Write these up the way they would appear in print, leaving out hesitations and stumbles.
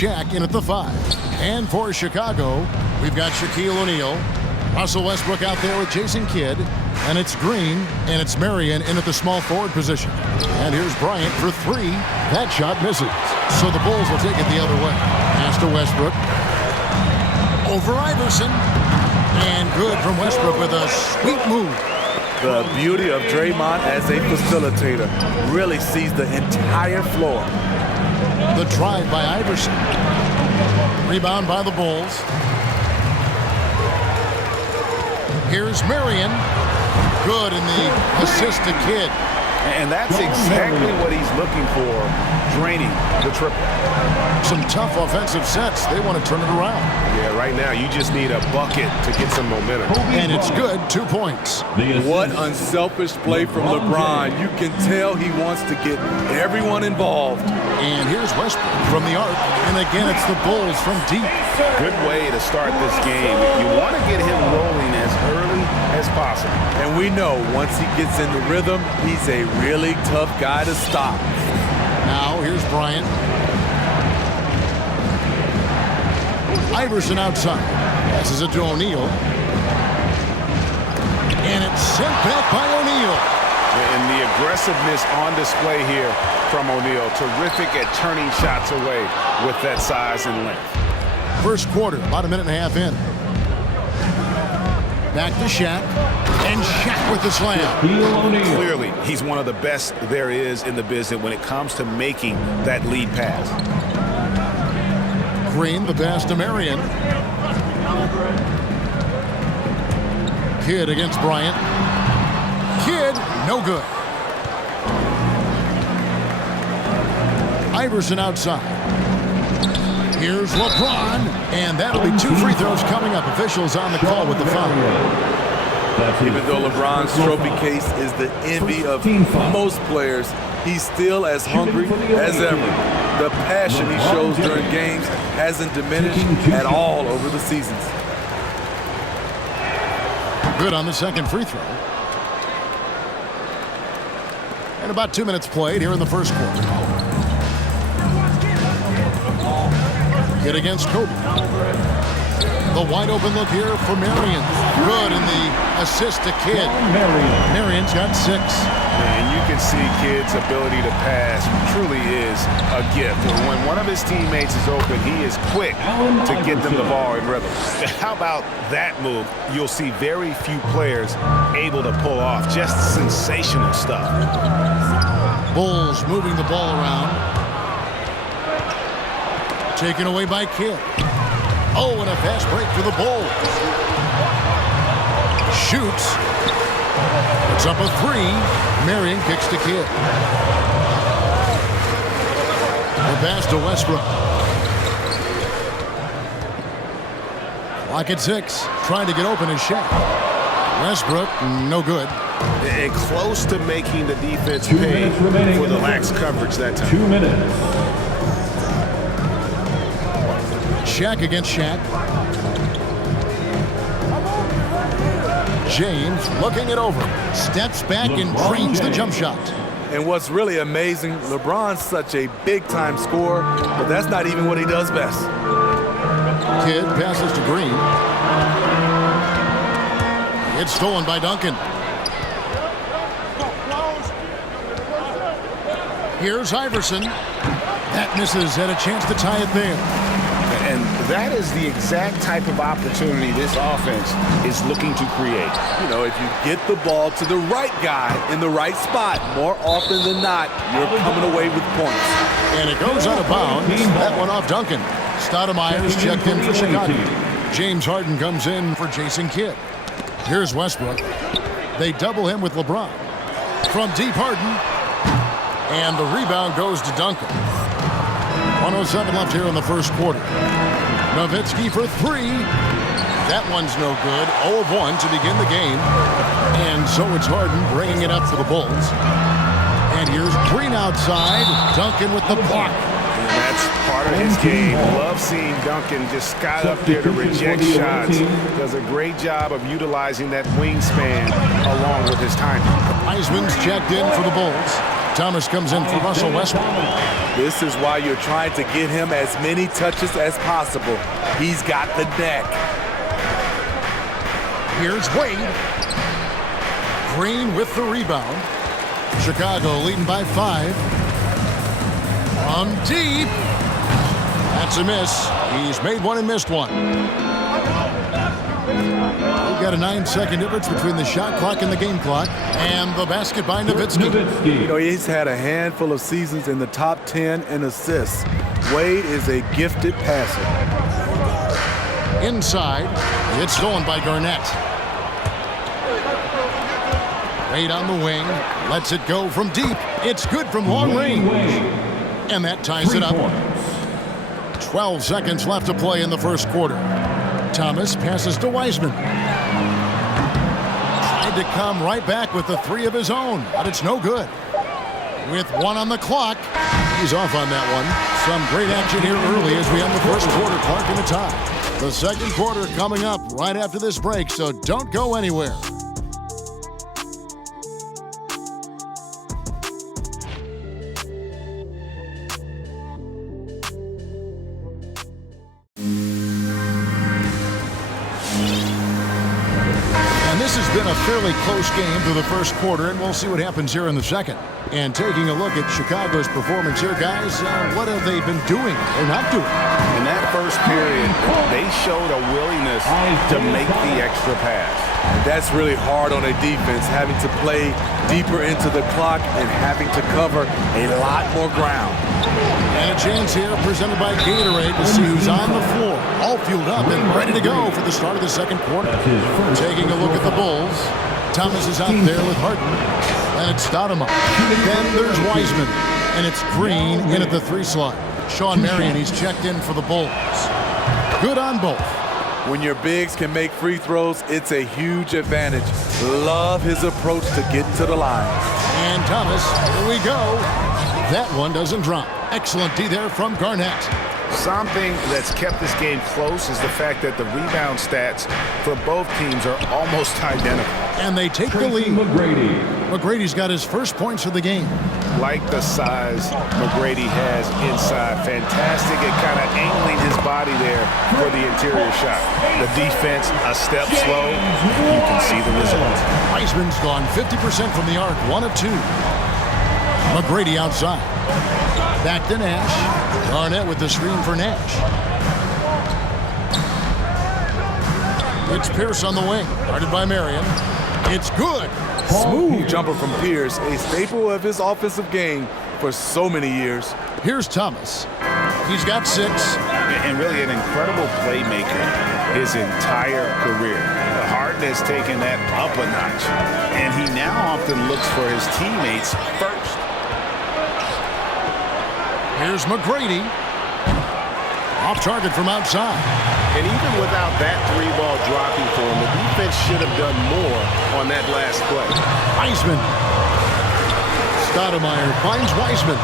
Shaq in at the 5. And for Chicago, we've got Shaquille O'Neal, Russell Westbrook out there with Jason Kidd, and it's Green, and it's Marion in at the small forward position. And here's Bryant for 3. That shot misses. So the Bulls will take it the other way. Pass to Westbrook. Over Iverson. And good from Westbrook with a sweet move. The beauty of Draymond as a facilitator really sees the entire floor. The drive by Iverson. Rebound by the Bulls. Here's Marion. Good in the assist to Kidd. And that's exactly what he's looking for, draining the triple. Some tough offensive sets. They want to turn it around. Yeah, right now you just need a bucket to get some momentum. And it's good, 2 points. What unselfish play from LeBron. You can tell he wants to get everyone involved. And here's Westbrook from the arc. And again, it's the Bulls from deep. Good way to start this game. You want to get him rolling as early as possible. And we know once he gets in the rhythm, he's a really tough guy to stop. Now here's Bryant. Iverson outside. Passes it to O'Neal. And it's sent back by O'Neal. And the aggressiveness on display here from O'Neal. Terrific at turning shots away with that size and length. First quarter, about a minute and a half in. Back to Shaq. And Shaq with the slam. Clearly, he's one of the best there is in the business when it comes to making that lead pass. Green, the pass to Marion. Kidd against Bryant. Kidd, no good. Iverson outside. Here's LeBron, and that'll be 2 free throws coming up. Officials on the call with the foul. Even though LeBron's trophy case is the envy of most players, he's still as hungry as ever. The passion he shows during games hasn't diminished at all over the seasons. Good on the second free throw. And about 2 minutes played here in the first quarter. Hit against Kobe. The wide open look here for Marion. Good in the assist to Kidd. Marion's got 6. And you can see Kidd's ability to pass truly is a gift. When one of his teammates is open, he is quick to get them the ball in rhythm. How about that move? You'll see very few players able to pull off. Just sensational stuff. Bulls moving the ball around. Taken away by Kidd. Oh, and a fast break for the Bulls. Shoots. It's up a 3. Marion kicks to Kidd. The pass to Westbrook. Clock at 6. Trying to get open is Shaq. Westbrook, no good. And close to making the defense pay for the lax coverage that time. 2 minutes. Shaq against Shaq. James looking it over. Steps back and drains the jump shot. And what's really amazing, LeBron's such a big-time scorer, but that's not even what he does best. Kidd passes to Green. It's stolen by Duncan. Here's Iverson. That misses. Had a chance to tie it there. And that is the exact type of opportunity this offense is looking to create. You know, if you get the ball to the right guy in the right spot, more often than not, you're coming away with points. And it goes out of bounds. That one off Duncan. Stoudemire's checked in for Chicago. James Harden comes in for Jason Kidd. Here's Westbrook. They double him with LeBron. From deep, Harden. And the rebound goes to Duncan. 1:07 left here in the first quarter. Nowitzki for 3. That one's no good. 0 of 1 to begin the game. And so it's Harden bringing it up for the Bulls. And here's Green outside. Duncan with the block. And that's part of his game. Love seeing Duncan just sky up there to reject shots. Does a great job of utilizing that wingspan along with his timing. Heisman's checked in for the Bulls. Thomas comes in for Russell Westbrook. This is why you're trying to get him as many touches as possible. He's got the neck. Here's Wade. Green with the rebound. Chicago leading by 5. From deep. That's a miss. He's made one and missed one. We've got a 9-second difference between the shot clock and the game clock. And the basket by Nowitzki. You know, he's had a handful of seasons in the top 10 in assists. Wade is a gifted passer. Inside. It's stolen by Garnett. Wade on the wing. Lets it go from deep. It's good from long range. And that ties it up. 12 seconds left to play in the first quarter. Thomas passes to Wiseman. Tried to come right back with the 3 of his own, but it's no good. With 1 on the clock, he's off on that one. Some great action here early as we end the first quarter. Clark in the tie. The second quarter coming up right after this break, so don't go anywhere. This has been a fairly close game through the first quarter, and we'll see what happens here in the second. And taking a look at Chicago's performance here, guys, what have they been doing or not doing? In that first period, they showed a willingness to make the extra pass. And that's really hard on a defense, having to play deeper into the clock and having to cover a lot more ground. And a chance here presented by Gatorade to see who's on the floor, all fueled up and ready to go for the start of the second quarter. Taking a look at the Bulls, Thomas is out there with Harden, and it's Stoudemire. Then there's Wiseman, and it's Green in at the 3 slot. Sean Marion, he's checked in for the Bulls. Good on both. When your bigs can make free throws, it's a huge advantage. Love his approach to getting to the line. And Thomas, here we go. That one doesn't drop. Excellent D there from Garnett. Something that's kept this game close is the fact that the rebound stats for both teams are almost identical. And they take the lead. McGrady's got his first points of the game. Like the size McGrady has inside. Fantastic at kind of angling his body there for the interior shot. The defense a step slow. You can see the results. Wiseman's gone 50% from the arc, 1 of 2. McGrady outside. Back to Nash. Garnett with the screen for Nash. It's Pierce on the wing. Guarded by Marion. It's good. Smooth jumper from Pierce, a staple of his offensive game for so many years. Here's Thomas. He's got 6. And really an incredible playmaker his entire career. Harden has taken that up a notch. And he now often looks for his teammates first. Here's McGrady. Off target from outside. And even without that 3-ball dropping for him, the defense should have done more on that last play. Wiseman. Stoudemire finds Wiseman.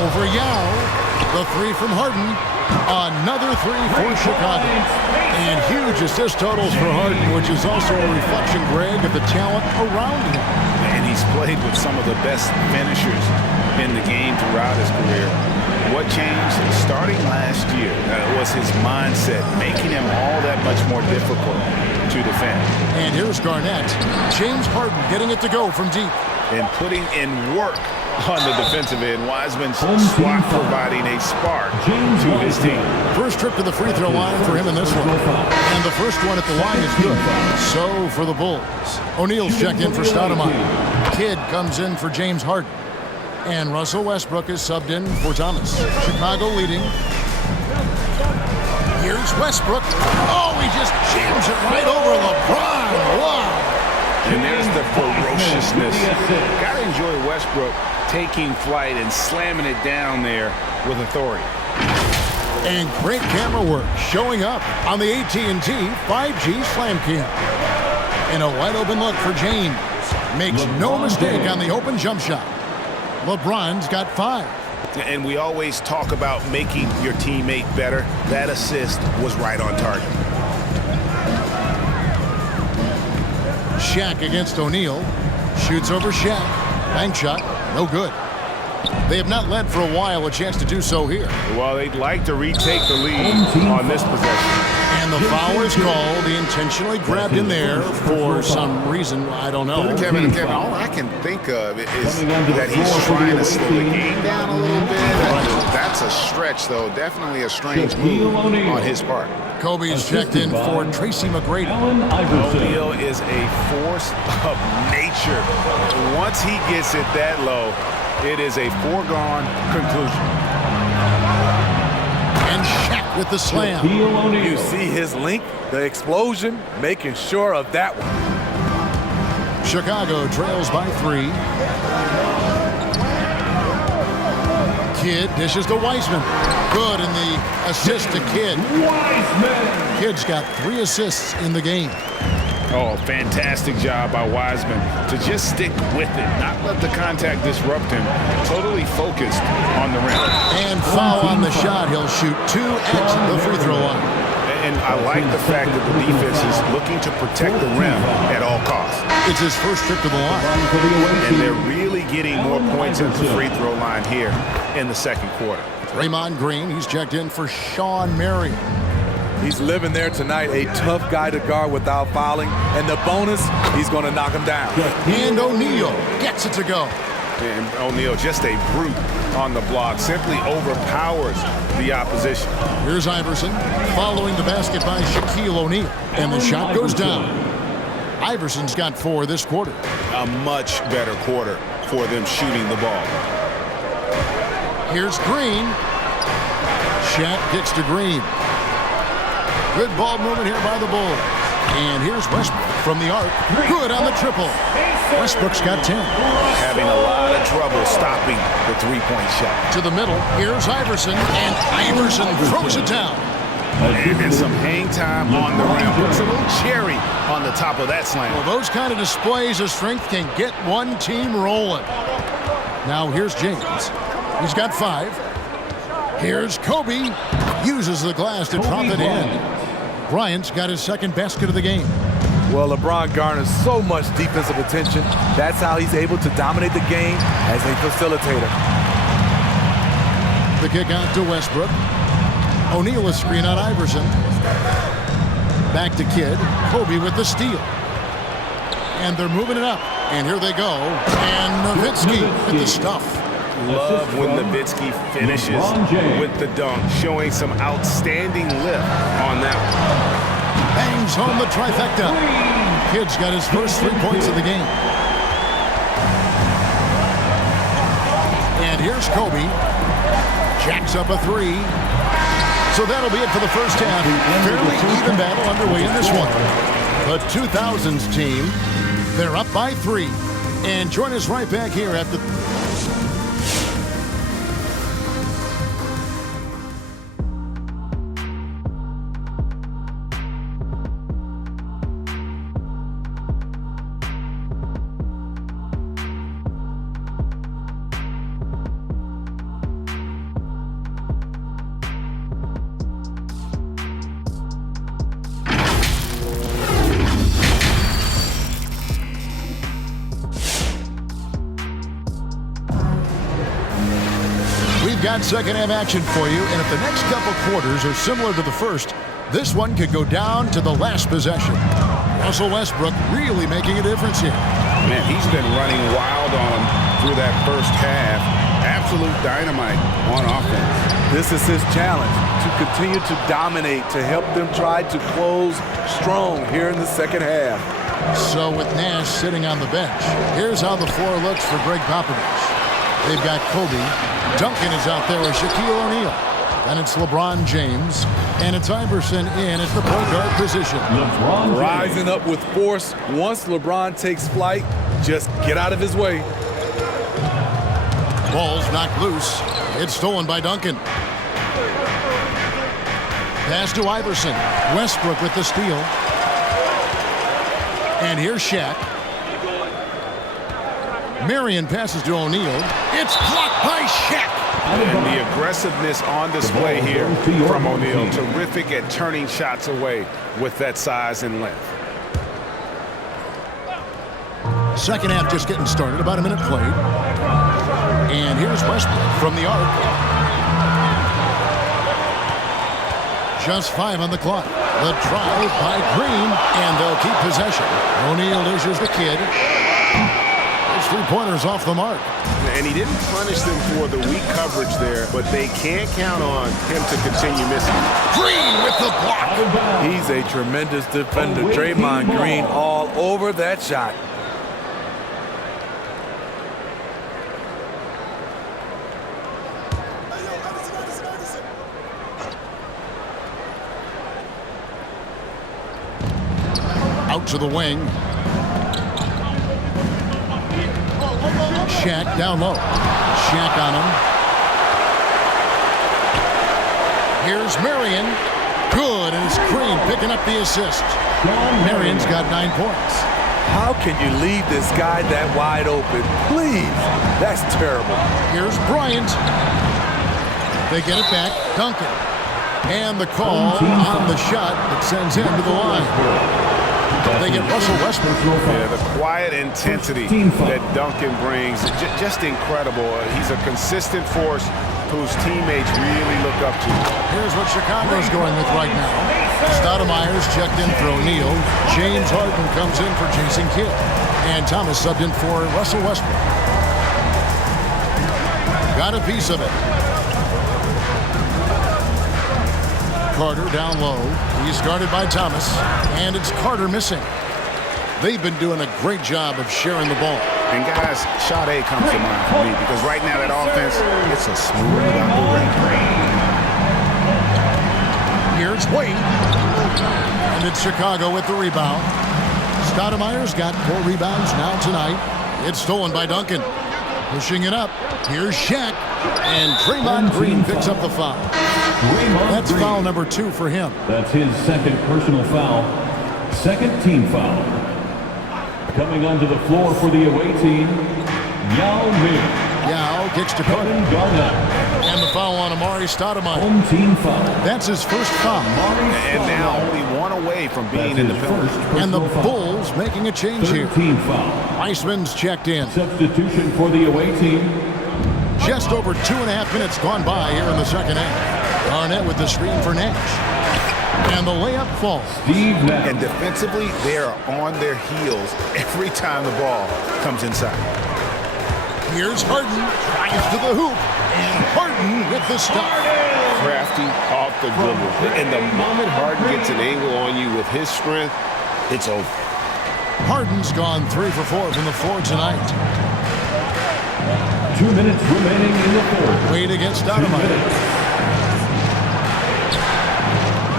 Over Yao. The 3 from Harden. Another 3 for Chicago. And huge assist totals for Harden, which is also a reflection, Greg, of the talent around him. And he's played with some of the best finishers in the game throughout his career. What changed starting last year was his mindset, making him all that much more difficult to defend. And here's Garnett. James Harden getting it to go from deep. And putting in work on the defensive end. Wiseman's swat providing a spark to his team. First trip to the free throw line for him in this one. And the first one at the line is good. So for the Bulls. O'Neal's checked in for Stoudemire. Kidd comes in for James Harden. And Russell Westbrook is subbed in for Thomas. Chicago leading. Here's Westbrook. Oh, he just jams it right over LeBron. Wow. And there's the ferociousness. Gotta enjoy Westbrook taking flight and slamming it down there with authority. And great camera work showing up on the AT&T 5G Slam Cam. And a wide open look for James. Makes no mistake on the open jump shot. LeBron's got 5. And we always talk about making your teammate better. That assist was right on target. Shaq against O'Neal. Shoots over Shaq. Bank shot. No good. They have not led for a while. A chance to do so here. Well, they'd like to retake the lead on this possession. And the foul is called. He intentionally grabbed in there for some reason. I don't know. Kevin, all I can think of is that he's trying to slow the game down a little bit. That's a stretch, though. Definitely a strange move on his part. Kobe's checked in for Tracy McGrady. O'Neal is a force of nature. Once he gets it that low, it is a foregone conclusion. And Shaq with the slam. You see his length, the explosion, making sure of that one. Chicago trails by 3. Kidd dishes to Wiseman. Good in the assist to Kidd. Kidd's got 3 assists in the game. Oh, fantastic job by Wiseman to just stick with it, not let the contact disrupt him. Totally focused on the rim. And foul on the shot. He'll shoot 2 at the free throw line. And I like the fact that the defense is looking to protect the rim at all costs. It's his first trip to the line. And they're really getting more points at the free throw line here in the second quarter. Draymond Green, he's checked in for Sean Marion. He's living there tonight, a tough guy to guard without fouling. And the bonus, he's going to knock him down. And O'Neal gets it to go. And O'Neal, just a brute on the block, simply overpowers the opposition. Here's Iverson following the basket by Shaquille O'Neal. And the shot goes down. Iverson's got 4 this quarter. A much better quarter for them shooting the ball. Here's Green. Shaq gets to Green. Good ball movement here by the Bulls. And here's Westbrook from the arc. Good on the triple. Westbrook's got 10. Having a lot of trouble stopping the three-point shot. To the middle. Here's Iverson. And Iverson throws it down. And some hang time on the rim. Puts a little cherry on the top of that slam. Well, those kind of displays of strength can get one team rolling. Now here's James. He's got 5. Here's Kobe. Uses the glass to drop it in. Bryant's got his second basket of the game. Well, LeBron garners so much defensive attention. That's how he's able to dominate the game as a facilitator. The kick out to Westbrook. O'Neal a screen on Iverson. Back to Kidd. Kobe with the steal. And they're moving it up. And here they go. And Nowitzki with the stuff. Love when Nowitzki finishes with the dunk, showing some outstanding lift on that one. Bangs home the trifecta. Kidd's got his first 3 points of the game. And here's Kobe. Jacks up a 3. So that'll be it for the first half. Fairly even battle underway in this one. The 2000s team, they're up by 3. And join us right back here at the... Got second half action for you, and if the next couple quarters are similar to the first, this one could go down to the last possession. Russell Westbrook really making a difference here. Man, he's been running wild on him through that first half. Absolute dynamite on offense. This is his challenge, to continue to dominate, to help them try to close strong here in the second half. So with Nash sitting on the bench, here's how the floor looks for Greg Popovich. They've got Kobe. Duncan is out there with Shaquille O'Neal. Then it's LeBron James. And it's Iverson in at the point guard position. Rising up with force. Once LeBron takes flight, just get out of his way. Ball's knocked loose. It's stolen by Duncan. Pass to Iverson. Westbrook with the steal. And here's Shaq. Marion passes to O'Neal. It's blocked by Shaq. And the aggressiveness on display here from O'Neal. Terrific at turning shots away with that size and length. Second half just getting started, about a minute played. And here's Westbrook from the arc. Just 5 on the clock. The drive by Green, and they'll keep possession. O'Neal dishes the kid. His 3-pointers off the mark. And he didn't punish them for the weak coverage there, but they can't count on him to continue missing. Green with the block. He's a tremendous defender. Draymond Green all over that shot. Out to the wing. Shaq down low. Shaq on him. Here's Marion. Good, and it's Green picking up the assist. Marion's got 9 points. How can you leave this guy that wide open? Please. That's terrible. Here's Bryant. They get it back. Duncan. And the call on the shot that sends him to the line. They get Russell Westbrook. Yeah, the quiet intensity that Duncan brings, just incredible. He's a consistent force whose teammates really look up to. Here's what Chicago's going with right now. Stoudemire's checked in for O'Neal. James Harden comes in for Jason Kidd. And Thomas subbed in for Russell Westbrook. Got a piece of it. Carter down low. He's guarded by Thomas, and it's Carter missing. They've been doing a great job of sharing the ball. And guys, shot A comes to mind for me because right now that offense, it's a smooth operation. Here's Wade, and it's Chicago with the rebound. Stoudemire's got 4 rebounds now tonight. It's stolen by Duncan. Pushing it up. Here's Shaq, and Draymond Green picks up the foul. That's foul number 2 for him. That's his second personal foul. Second team foul. Coming onto the floor for the away team, Yao Ming. Yao kicks to Carter. Garnett. And the foul on Amari Stoudemire. Home team foul. That's his first foul. And now only 1 away from being in the first. And the Bulls making a change here. Team foul. Weissman's checked in. Substitution for the away team. Just over 2.5 minutes gone by here in the second half. Garnett with the screen for Nash. And the layup falls. Steve Nash. And defensively, they are on their heels every time the ball comes inside. Here's Harden. Drives to the hoop. And Harden with the stop. Crafty off the dribble. And the moment Harden gets an angle on you with his strength, it's over. Harden's gone 3 for 4 from the floor tonight. 2 minutes remaining in the fourth. Wade against Stoudemire.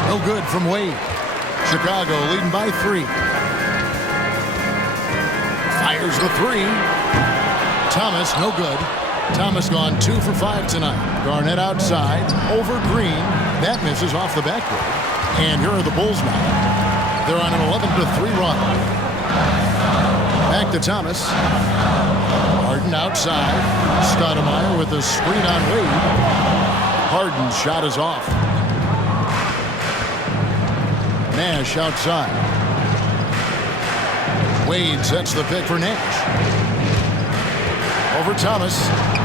No good from Wade. Chicago leading by 3. Fires the 3. Thomas, no good. Thomas gone 2 for 5 tonight. Garnett outside, over Green. That misses off the backboard. And here are the Bulls now. They're on an 11-3 run. Back to Thomas. Harden outside. Stoudemire with the screen on Wade. Harden's shot is off. Nash outside. Wade sets the pick for Nash. Over Thomas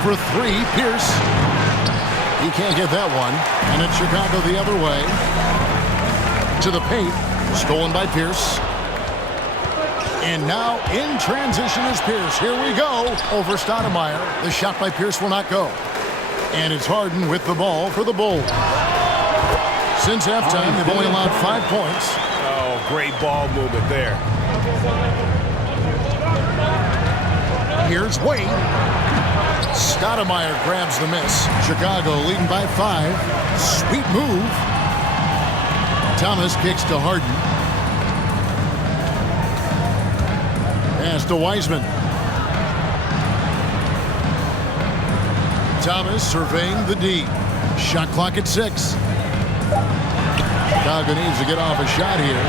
for 3. Pierce. He can't get that one. And it's Chicago the other way. To the paint. Stolen by Pierce. And now in transition is Pierce. Here we go. Over Stoudemire. The shot by Pierce will not go. And it's Harden with the ball for the Bulls. Since halftime, they've only allowed 5 points. Oh, great ball movement there. Here's Wade. Stoudemire grabs the miss. Chicago leading by 5. Sweet move. Thomas kicks to Harden. Pass to Wiseman. Thomas surveying the D. Shot clock at 6. Chicago needs to get off a shot here.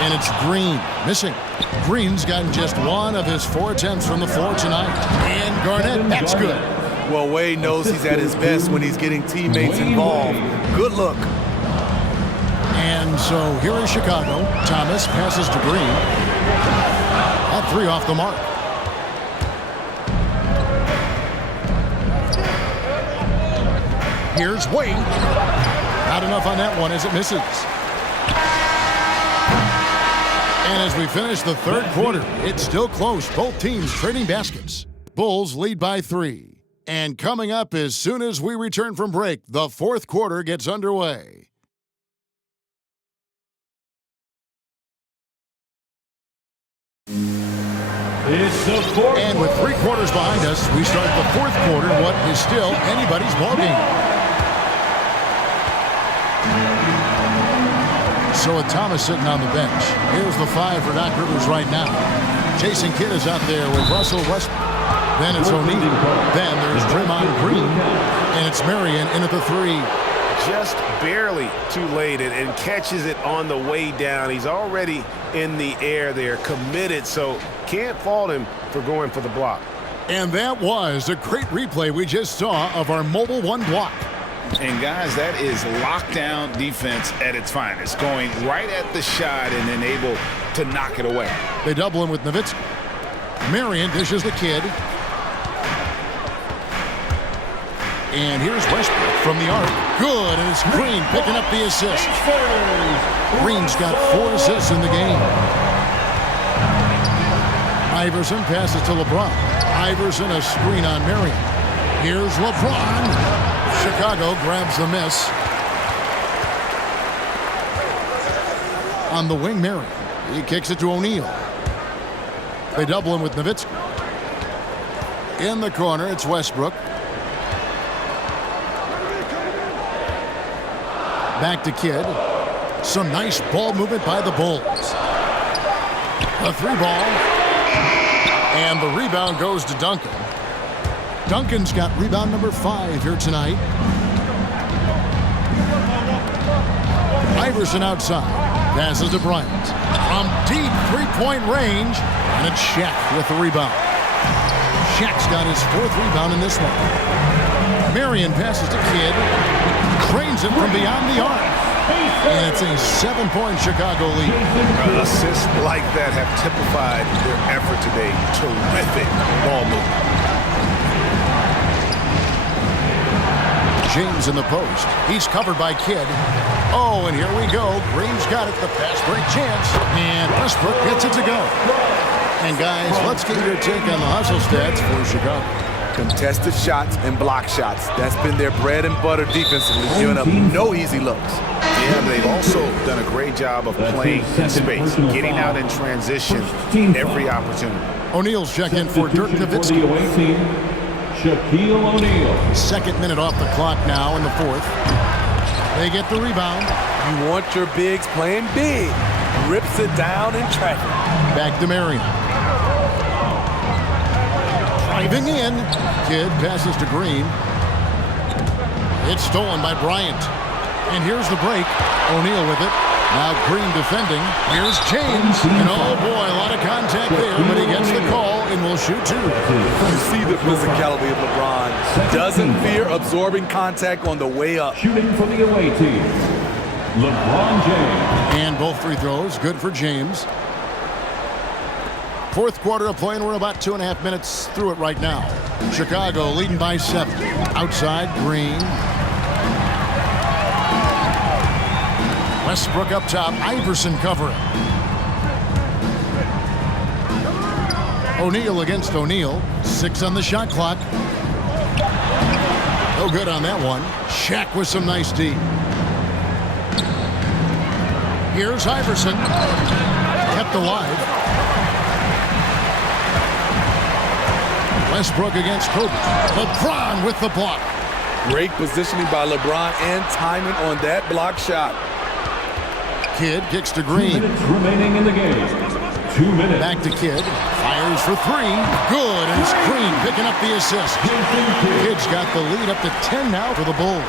And it's Green missing. Green's gotten just 1 of his 4 attempts from the floor tonight. And Garnett, that's good. Well, Wade knows he's at his best when he's getting teammates involved. Good look. And so here is Chicago. Thomas passes to Green. That 3 off the mark. Here's Wade. Not enough on that one as it misses. And as we finish the third quarter, it's still close. Both teams trading baskets. Bulls lead by 3. And coming up as soon as we return from break, the fourth quarter gets underway. And with 3 quarters behind us, we start the fourth quarter, what is still anybody's ballgame. So with Thomas sitting on the bench, here's the 5 for Doc Rivers right now. Jason Kidd is out there with Russell Westbrook. Then it's O'Neal. Then there's Draymond Green. And it's Marion in at the 3. Just barely too late and catches it on the way down. He's already in the air there, committed, so can't fault him for going for the block. And that was a great replay we just saw of our mobile 1 block. And guys, that is lockdown defense at its finest, going right at the shot and then able to knock it away. They double him with Nowitzki. Marion dishes the Kid. And here's Westbrook from the arc. Good, and it's Green picking up the assist. Green's got 4 assists in the game. Iverson passes to LeBron. Iverson a screen on Marion. Here's LeBron. Chicago grabs the miss. On the wing, Marion. He kicks it to O'Neal. They double him with Nowitzki. In the corner, it's Westbrook. Back to Kidd. Some nice ball movement by the Bulls. A 3 ball. And the rebound goes to Duncan. Duncan's got rebound number 5 here tonight. Iverson outside. Passes to Bryant. From deep 3-point range. And it's Shaq with the rebound. Shaq's got his 4th rebound in this one. Marion passes to Kidd. Cranes it from beyond the arc. And it's a 7-point Chicago lead. Assists like that have typified their effort today. Terrific ball movement. James in the post. He's covered by Kidd. Oh, and here we go. Green's got it. The fast break chance. And Westbrook gets it to go. And guys, let's get your take on the hustle stats for Chicago. Contested shots and block shots. That's been their bread and butter defensively, giving up no easy looks. Yeah, they've also done a great job of playing in space, getting out in transition every opportunity. O'Neal's check in for Dirk Nowitzki. Shaquille O'Neal. 2nd minute off the clock now in the 4th. They get the rebound. You want your bigs playing big. Rips it down in traffic. Back to Marion. Driving in. Kidd passes to Green. It's stolen by Bryant. And here's the break. O'Neal with it. Now Green defending. Here's James. And oh boy, a lot of contact there, but he gets the call and will shoot 2. You see the physicality of LeBron. Doesn't fear absorbing contact on the way up. Shooting for the away team, LeBron James. And both free throws, good for James. 4th quarter of play, and we're about 2.5 minutes through it right now. Chicago leading by 7. Outside, Green. Westbrook up top, Iverson covering. O'Neal against O'Neal. 6 on the shot clock. No good on that one. Shaq with some nice D. Here's Iverson. Kept alive. Westbrook against Kobe. LeBron with the block. Great positioning by LeBron and timing on that block shot. Kidd kicks to Green. 2 minutes remaining in the game. 2 minutes. Back to Kidd. Fires for 3. Good. And it's Green picking up the assist. Kidd's got the lead up to 10 now for the Bulls.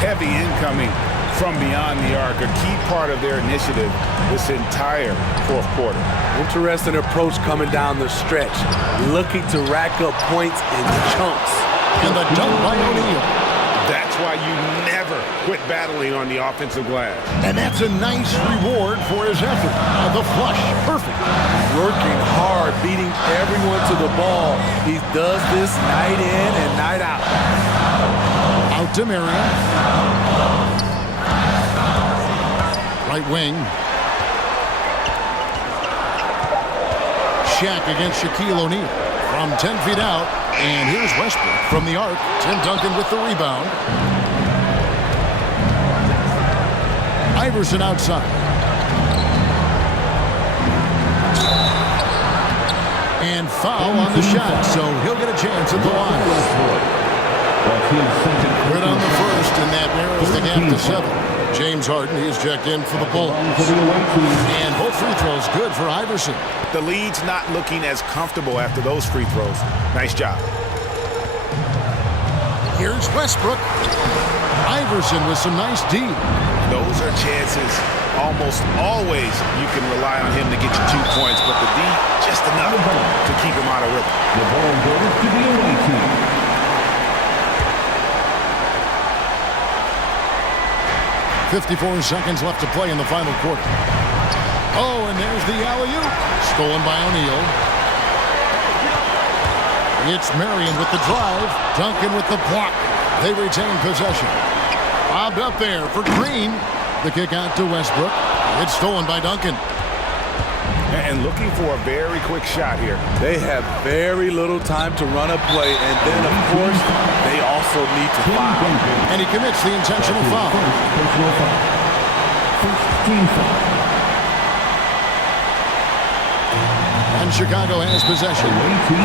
Heavy incoming from beyond the arc, a key part of their initiative this entire 4th quarter. Interesting approach coming down the stretch. Looking to rack up points in chunks. And the dunk by O'Neal. That's why you never quit battling on the offensive glass. And that's a nice reward for his effort. The flush, perfect. Working hard, beating everyone to the ball. He does this night in and night out. Out to Marion. Right wing. Shaq against Shaquille O'Neal. From 10 feet out. And here's Westbrook from the arc. Tim Duncan with the rebound. Iverson outside. And foul on the shot, so he'll get a chance at the line. Good on the first, and that narrows the gap to 7. James Harden, he's checked in for the Bulls. And both free throws good for Iverson. The lead's not looking as comfortable after those free throws. Nice job. Here's Westbrook. Iverson with some nice D. Those are chances. Almost always you can rely on him to get you 2 points, but the D, just enough to keep him out of rhythm. The ball goes to the away team. 54 seconds left to play in the final quarter. Oh, and there's the alley-oop. Stolen by O'Neal. It's Marion with the drive. Duncan with the block. They retain possession. Bobbed up there for Green. The kick out to Westbrook. It's stolen by Duncan. And looking for a very quick shot here. They have very little time to run a play, and then, of course, they also need to foul. And he commits the intentional foul. First team foul. And Chicago has possession.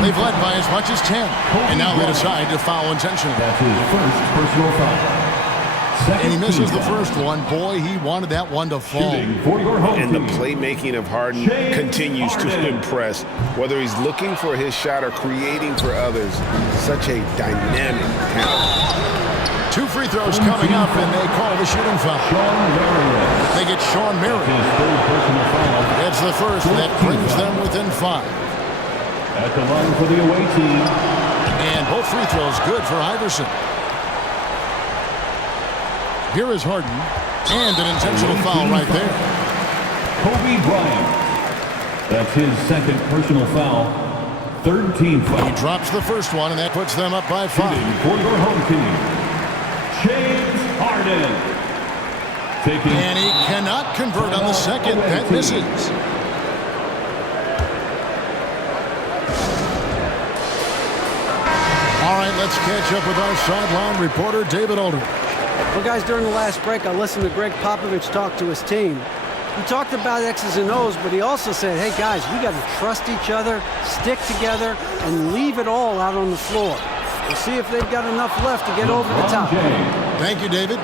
They've led by as much as 10. And now they decide to foul intentionally. That's his first personal foul. And he misses the first one. Boy, he wanted that one to fall. And the playmaking of Harden continues to impress. Whether he's looking for his shot or creating for others, such a dynamic talent. 2 free throws coming up, and they call the shooting foul. They get Sean Marion. It's the first that brings them within 5. At the line for the away team. And both free throws good for Iverson. Here is Harden, and an intentional foul right there. Kobe Bryant. That's his second personal foul. Third team foul. He drops the first one, and that puts them up by 5. For your home team, James Harden. And he cannot convert on the second. That misses. All right, let's catch up with our sideline reporter, David Aldridge. Well, guys, during the last break, I listened to Greg Popovich talk to his team. He talked about X's and O's, but he also said, hey, guys, we got to trust each other, stick together, and leave it all out on the floor. We'll see if they've got enough left to get over the top. Thank you, David.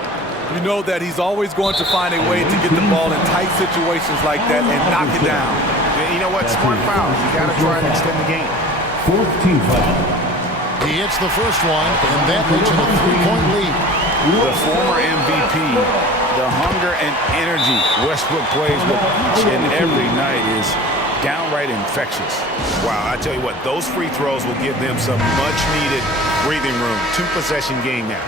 You know that he's always going to find a way to get the ball in tight situations like that and knock it down. And you know what? Smart foul. You got to try and extend the game. Fourth team foul. He hits the first one, and that makes it a 3-point lead. The former MVP, the hunger and energy Westbrook plays with each and every night is downright infectious. Wow, I tell you what, those free throws will give them some much-needed breathing room. 2-possession game now.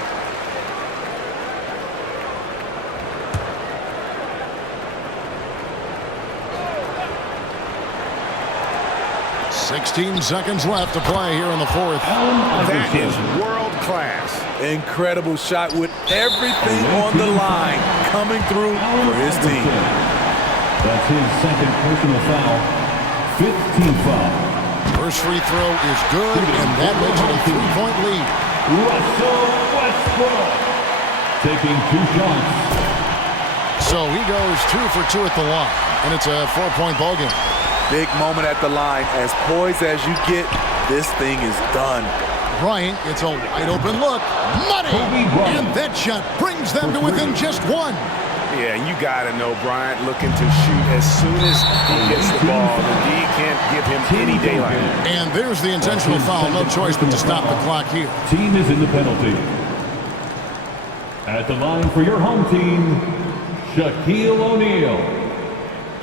$16 seconds left to play here in the fourth. That is world-class. Incredible shot with everything on the line coming through for his team. That's his second personal foul. Fifth team foul. First free throw is good, and that makes it a 3-point lead. Russell Westbrook taking 2 shots. So he goes 2 for 2 at the line, and it's a 4-point ballgame. Big moment at the line. As poised as you get, this thing is done. Bryant gets a wide-open look. Money! And that shot brings them to within just 1. Yeah, you got to know Bryant looking to shoot as soon as he gets the ball. The D can't give him any daylight. And there's the intentional foul. No choice but to stop the clock here. Team is in the penalty. At the line for your home team, Shaquille O'Neal.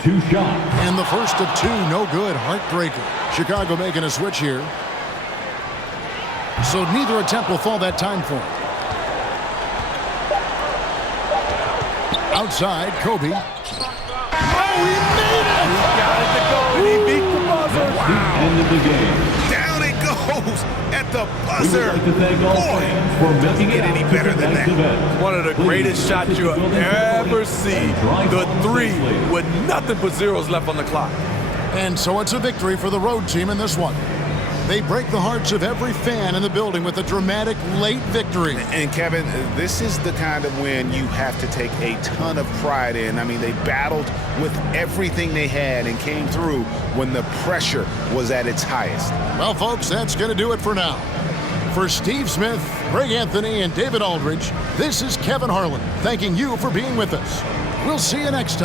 2 shots. And the first of 2, no good. Heartbreaker. Chicago making a switch here. So neither attempt will fall that time for him. Outside, Kobe. Oh, he made it! He got it to go, and he beat the buzzer. Wow. End of the game. Down it goes at the We would buzzer. like to thank all fans for making it get any out better to than tonight's that. event. One of the greatest shots you'll ever see. The three with nothing but zeros left on the clock. And so it's a victory for the road team in this one. They break the hearts of every fan in the building with a dramatic late victory. And Kevin, this is the kind of win you have to take a ton of pride in. I mean, they battled with everything they had and came through when the pressure was at its highest. Well, folks, that's going to do it for now. For Steve Smith, Greg Anthony, and David Aldridge, this is Kevin Harlan thanking you for being with us. We'll see you next time.